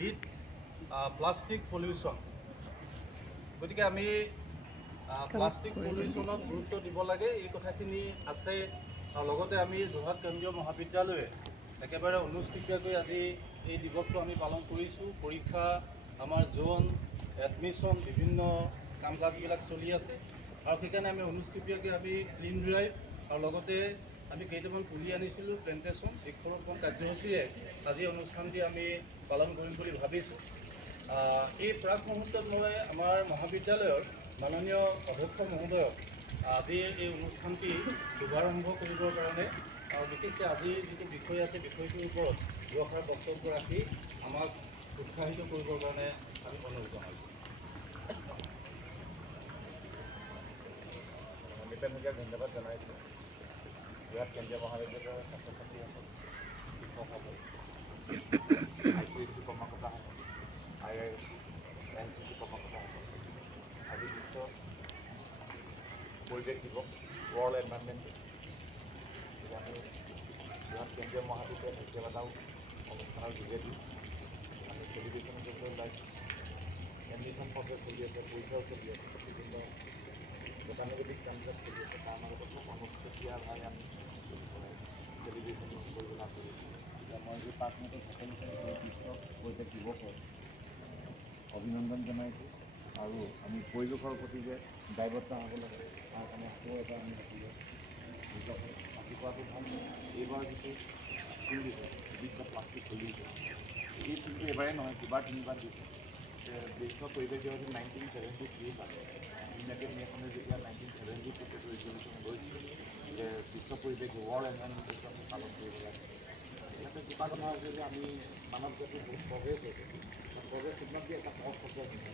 Beet plastic pollution. গতিকে আমি plastic পলিউশ্যনত গুৰুত্ব দিব লাগে, এই কথাখিনি আছে। আৰু লগতে আমি যোৰহাট কেন্দ্ৰীয় মহাবিদ্যালয়ে একেবাৰে অনুষ্ঠিতকৈ আজি এই দিৱসটো আমি পালন কৰিছোঁ। পৰীক্ষা, আমাৰ জোন, এডমিশ্যন, বিভিন্ন কাম কাজবিলাক চলি আছে আৰু সেইকাৰণে আমি অনুষ্ঠিতকৈ আমি ক্লিন ড্ৰাইভ আৰু লগতে আমি কেইটামান পুলি আনিছিলোঁ প্লেণ্টেশ্যন বৃক্ষৰোপণ কাৰ্যসূচীৰে আজি অনুষ্ঠানটি আমি পালন কৰিম বুলি ভাবিছোঁ। এই প্ৰাক মুহূৰ্তত মই আমাৰ মহাবিদ্যালয়ৰ মাননীয় অধ্যক্ষ মহোদয়ক আজিৰ এই অনুষ্ঠানটি শুভাৰম্ভ কৰিবৰ কাৰণে আৰু বিশেষকৈ আজিৰ যিটো বিষয় আছে বিষয়টোৰ ওপৰত দুআষাৰ বক্তব্য ৰাখি আমাক উৎসাহিত কৰিবৰ কাৰণে আমি অনুৰোধ জনাইছোঁ। নিপেনকে ধন্যবাদ জনাইছোঁ। যোৰহাট কেন্দ্ৰীয় মহাবিদ্যালয়ৰ ছাত্ৰ ছাত্ৰীসকল, শিক্ষকসকল, IQAC কৰ্মকৰ্তাসকল, IISc, NCC কৰ্মকৰ্তাসকল, আজি বিশ্ব পৰিৱেশ দিৱস, ৱৰ্ল্ড এনভাইৰনমেণ্ট ডে। আমি যোৰহাট কেন্দ্ৰীয় মহাবিদ্যালয়ৰ কেইবাটাও অনুষ্ঠানৰ যোগেদি আমি চেলিব্ৰেশ্যন কৰিবলৈ ওলাইছোঁ। এডমিশ্যন প্ৰচেছ চলি আছে, পৰীক্ষাও চলি আছে, বিভিন্ন গতানুগতিক কামবিলাক চলি আছে। তাৰ মাজতে খুব অনুষ্ঠতীয়াভাৱে আমি চেলিব্ৰেশ্যন কৰিবলৈ আগবাঢ়িছোঁ। এতিয়া মই এই পাঁচমতে সকলোকে এই বিশ্ব পৰিৱেশ দিৱসৰ অভিনন্দন জনাইছোঁ আৰু আমি পৰিৱেশৰ প্ৰতি যে দায়বদ্ধ হ'ব লাগে তাৰ কাৰণে আকৌ এবাৰ আমি সকলোৱে নিজকে সাজু কৰাটো ভাল। এইবাৰ যিটো থিম দিছে বিট দ্য প্লাষ্টিক পলিউশ্যন, এই থিমটো এবাৰেই নহয়, দুবাৰ তিনিবাৰ দিছে। বিশ্ব পৰিৱেশ দিৱস 1973 পালে। ইউনাইটেড নেশ্যনে যেতিয়া 1972 ৰিজলিউশ্যন লৈছিল যে বিশ্ব পৰিৱেশ ৱৰ্ল্ড এনভাইৰনমেণ্ট আমি পালন কৰিব লাগে। ইয়াতে দুটা কথা হৈছে যে আমি মানৱ জাতিৰ বহুত প্ৰগ্ৰেছ হৈছে, প্ৰগ্ৰেছ শুড নট বি এটা হট চাবজেক্ট।